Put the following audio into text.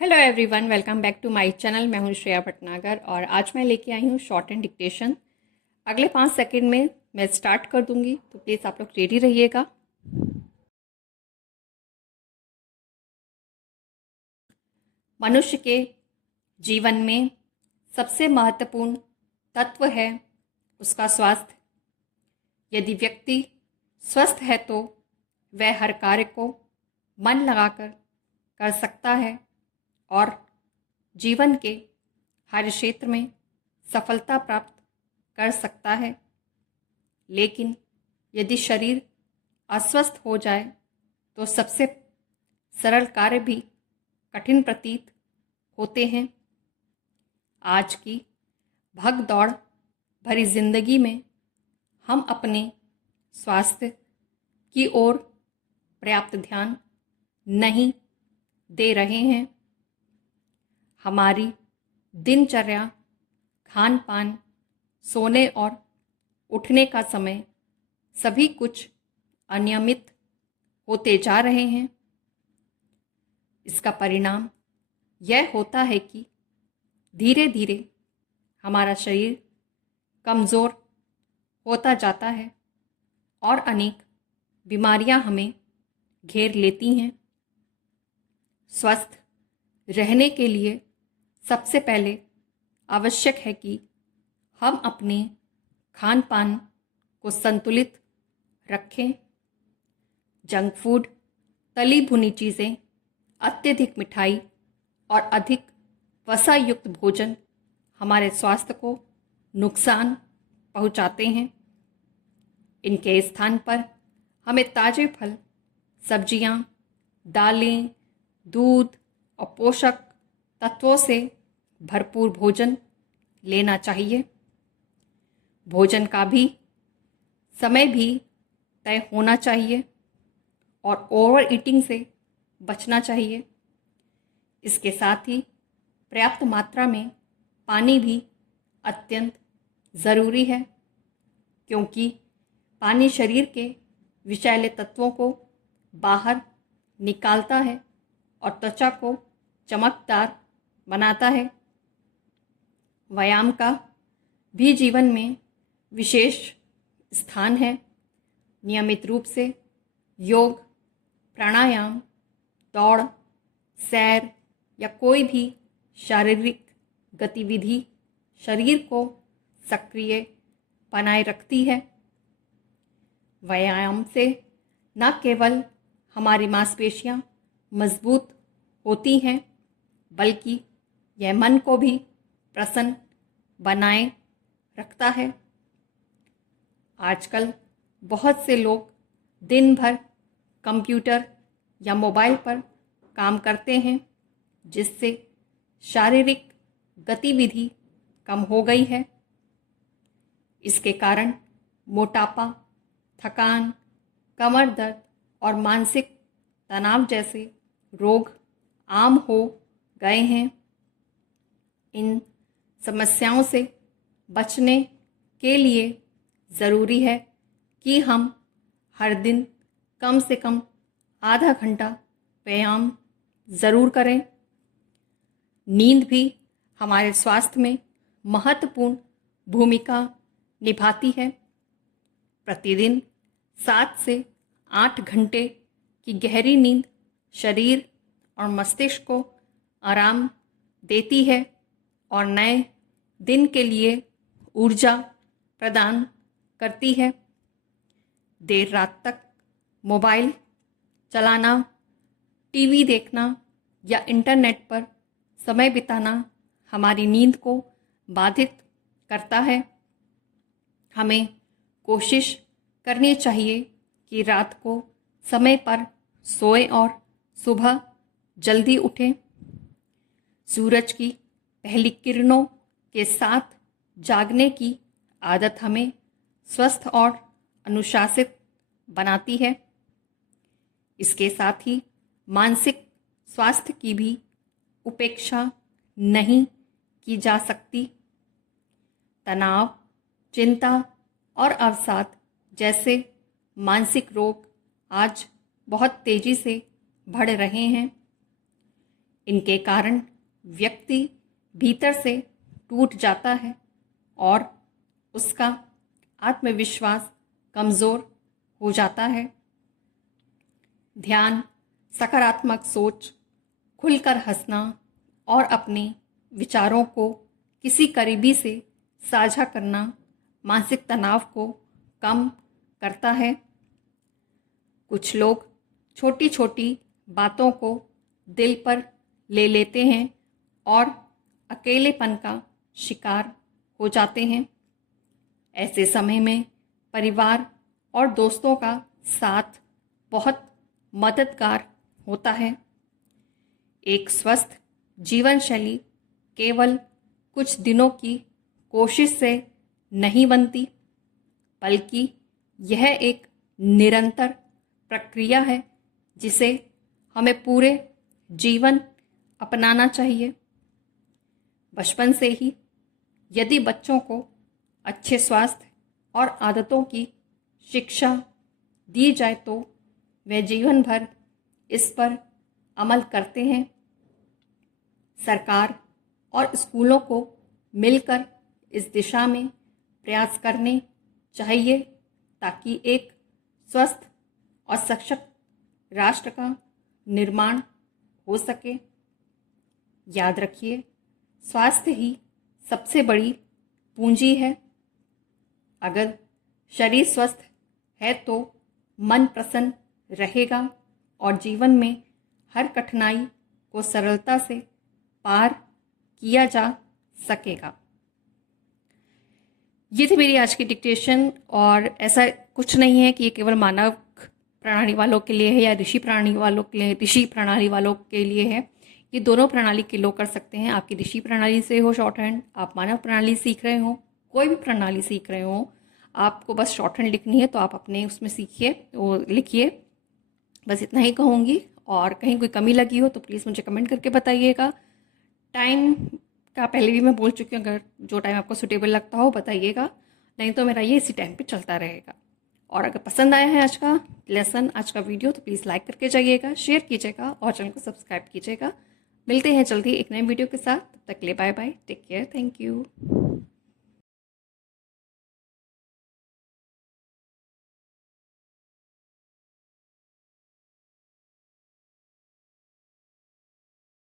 Hello everyone, welcome back to my channel. मैं हूं श्रेया भटनागर और आज मैं लेके आई हूं शॉर्ट एंड डिक्टेशन। अगले 5 सेकंड में मैं स्टार्ट कर दूंगी, तो प्लीज़ आप लोग रेडी रहिएगा। मनुष्य के जीवन में सबसे महत्वपूर्ण तत्व है उसका स्वास्थ्य। यदि व्यक्ति स्वस्थ है तो वह हर कार्य को मन लगाकर कर सकता है और जीवन के हर क्षेत्र में सफलता प्राप्त कर सकता है। लेकिन यदि शरीर अस्वस्थ हो जाए तो सबसे सरल कार्य भी कठिन प्रतीत होते हैं। आज की भाग दौड़ भरी जिंदगी में हम अपने स्वास्थ्य की ओर पर्याप्त ध्यान नहीं दे रहे हैं। हमारी दिनचर्या, खान पान, सोने और उठने का समय सभी कुछ अनियमित होते जा रहे हैं। इसका परिणाम यह होता है कि धीरे धीरे हमारा शरीर कमज़ोर होता जाता है और अनेक बीमारियां हमें घेर लेती हैं। स्वस्थ रहने के लिए सबसे पहले आवश्यक है कि हम अपने खान पान को संतुलित रखें। जंक फूड, तली भुनी चीज़ें, अत्यधिक मिठाई और अधिक वसा युक्त भोजन हमारे स्वास्थ्य को नुकसान पहुंचाते हैं। इनके स्थान पर हमें ताज़े फल, सब्जियां, दालें, दूध और पोषक तत्वों से भरपूर भोजन लेना चाहिए। भोजन का भी समय भी तय होना चाहिए और ओवर ईटिंग से बचना चाहिए। इसके साथ ही पर्याप्त मात्रा में पानी भी अत्यंत ज़रूरी है, क्योंकि पानी शरीर के विषैले तत्वों को बाहर निकालता है और त्वचा को चमकदार बनाता है। व्यायाम का भी जीवन में विशेष स्थान है। नियमित रूप से योग, प्राणायाम, दौड़, सैर या कोई भी शारीरिक गतिविधि शरीर को सक्रिय बनाए रखती है। व्यायाम से न केवल हमारी मांसपेशियां मजबूत होती हैं, बल्कि यह मन को भी प्रसन्न बनाए रखता है। आजकल बहुत से लोग दिन भर कंप्यूटर या मोबाइल पर काम करते हैं, जिससे शारीरिक गतिविधि कम हो गई है। इसके कारण मोटापा, थकान, कमर दर्द और मानसिक तनाव जैसे रोग आम हो गए हैं। इन समस्याओं से बचने के लिए ज़रूरी है कि हम हर दिन कम से कम आधा घंटा व्यायाम ज़रूर करें। नींद भी हमारे स्वास्थ्य में महत्वपूर्ण भूमिका निभाती है। प्रतिदिन 7 से 8 घंटे की गहरी नींद शरीर और मस्तिष्क को आराम देती है और नए दिन के लिए ऊर्जा प्रदान करती है। देर रात तक मोबाइल चलाना, टीवी देखना या इंटरनेट पर समय बिताना हमारी नींद को बाधित करता है। हमें कोशिश करनी चाहिए कि रात को समय पर सोएं और सुबह जल्दी उठें। सूरज की पहली किरणों के साथ जागने की आदत हमें स्वस्थ और अनुशासित बनाती है। इसके साथ ही मानसिक स्वास्थ्य की भी उपेक्षा नहीं की जा सकती। तनाव, चिंता और अवसाद जैसे मानसिक रोग आज बहुत तेज़ी से बढ़ रहे हैं। इनके कारण व्यक्ति भीतर से टूट जाता है और उसका आत्मविश्वास कमज़ोर हो जाता है। ध्यान, सकारात्मक सोच, खुलकर हंसना और अपने विचारों को किसी करीबी से साझा करना मानसिक तनाव को कम करता है। कुछ लोग छोटी छोटी बातों को दिल पर ले लेते हैं और अकेलेपन का शिकार हो जाते हैं। ऐसे समय में परिवार और दोस्तों का साथ बहुत मददगार होता है। एक स्वस्थ जीवन शैली केवल कुछ दिनों की कोशिश से नहीं बनती, बल्कि यह एक निरंतर प्रक्रिया है जिसे हमें पूरे जीवन अपनाना चाहिए। बचपन से ही यदि बच्चों को अच्छे स्वास्थ्य और आदतों की शिक्षा दी जाए तो वे जीवन भर इस पर अमल करते हैं। सरकार और स्कूलों को मिलकर इस दिशा में प्रयास करने चाहिए ताकि एक स्वस्थ और सशक्त राष्ट्र का निर्माण हो सके। याद रखिए, स्वास्थ्य ही सबसे बड़ी पूंजी है। अगर शरीर स्वस्थ है तो मन प्रसन्न रहेगा और जीवन में हर कठिनाई को सरलता से पार किया जा सकेगा। ये थी मेरी आज की डिक्टेशन। और ऐसा कुछ नहीं है कि ये केवल मानव प्रणाली वालों के लिए है या ऋषि प्रणाली वालों के लिए है। ये दोनों प्रणाली के लोग कर सकते हैं। आपकी ऋषि प्रणाली से हो शॉर्ट हैंड, आप मानव प्रणाली सीख रहे हो, कोई भी प्रणाली सीख रहे हो, आपको बस शॉर्ट हैंड लिखनी है तो आप अपने उसमें सीखिए, वो लिखिए। बस इतना ही कहूँगी। और कहीं कोई कमी लगी हो तो प्लीज़ मुझे कमेंट करके बताइएगा। टाइम का पहले भी मैं बोल चुकी हूँ, अगर जो टाइम आपको सूटेबल लगता हो बताइएगा, नहीं तो मेरा ये इसी टाइम पे चलता रहेगा। और अगर पसंद आया है आज का लेसन, आज का वीडियो, तो प्लीज़ लाइक करके जाइएगा, शेयर कीजिएगा और चैनल को सब्सक्राइब कीजिएगा। मिलते हैं जल्दी एक नए वीडियो के साथ। तब तक के लिए bye bye, take care, thank you.